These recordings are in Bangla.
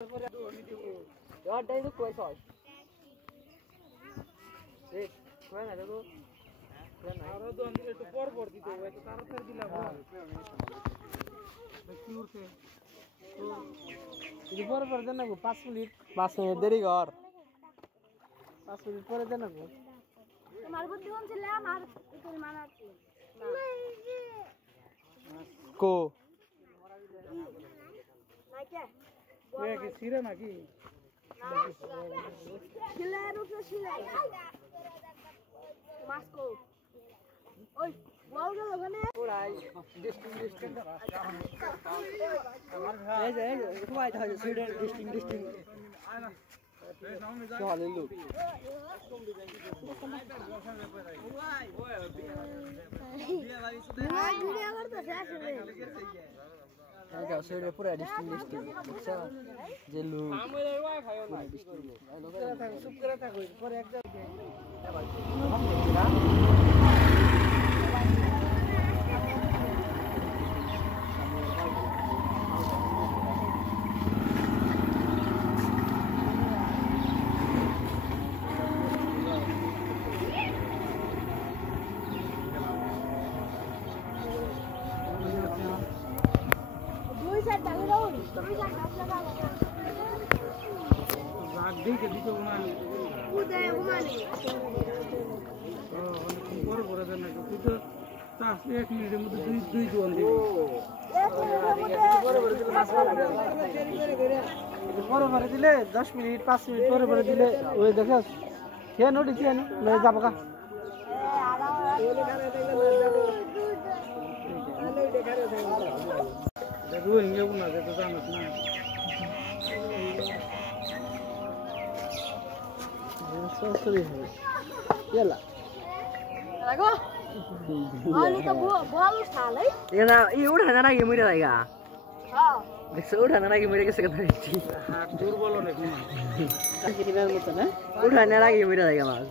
Đây nó quay sỏi. Đi, quay này nó. আরো তো একটু পর দিতে হবে এত তাড়াতাড়ি দিলাম কিউর সে ఇది পরে দেন না 5 মিনিট দেরি কর 5 মিনিট পরে দেন না তোমার বুদ্ধি কম ছিল আমার একটু মানা আছে কো না কে এ কি সিরা নাকি ছিলে রুটো ছিলে মাস্কো ওই বল গেল ওখানে পুরাই ডিস্টিং এই যে খুয়াই থাকে সুইডেন ডিস্টিং চলে লোক ভিডিও করতে শেষ হবে এটা সুইডেন পুরা ডিস্টিং বুঝছো যে লোক আমি ওয়াই খাইও না চুপ করে থাকো পরে এক জায়গায় দেখে দিতে উনানি উদয় উমানি অনেক বড় বড় দেন না তুই তো তাস 1 মিনিটের মধ্যে দুই দোয়ান দিবি পরে দিলে 10 মিনিট 5 মিনিট পরে দিলে ওই দেখো খেয়ে নোটি খেয়ে নি যাবো কা দেখো হিঙ্গে উনা যেতে জানাস না sorry yalla Lago. Ani to bol sale. yana i udah na gi mira laiga Ha. দেখছো উঠা না কি মরে গেছে কথা দিচ্ছি হাত দুর্বল অনেক না কিরিবার মত না উঠা না কি মরে যায় মাছ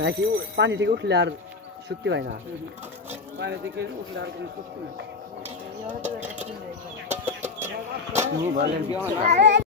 নাকি পানি থেকে উঠলে আর শক্তি পায় না পানি থেকে উঠলে আর কোনো শক্তি নেই বলেন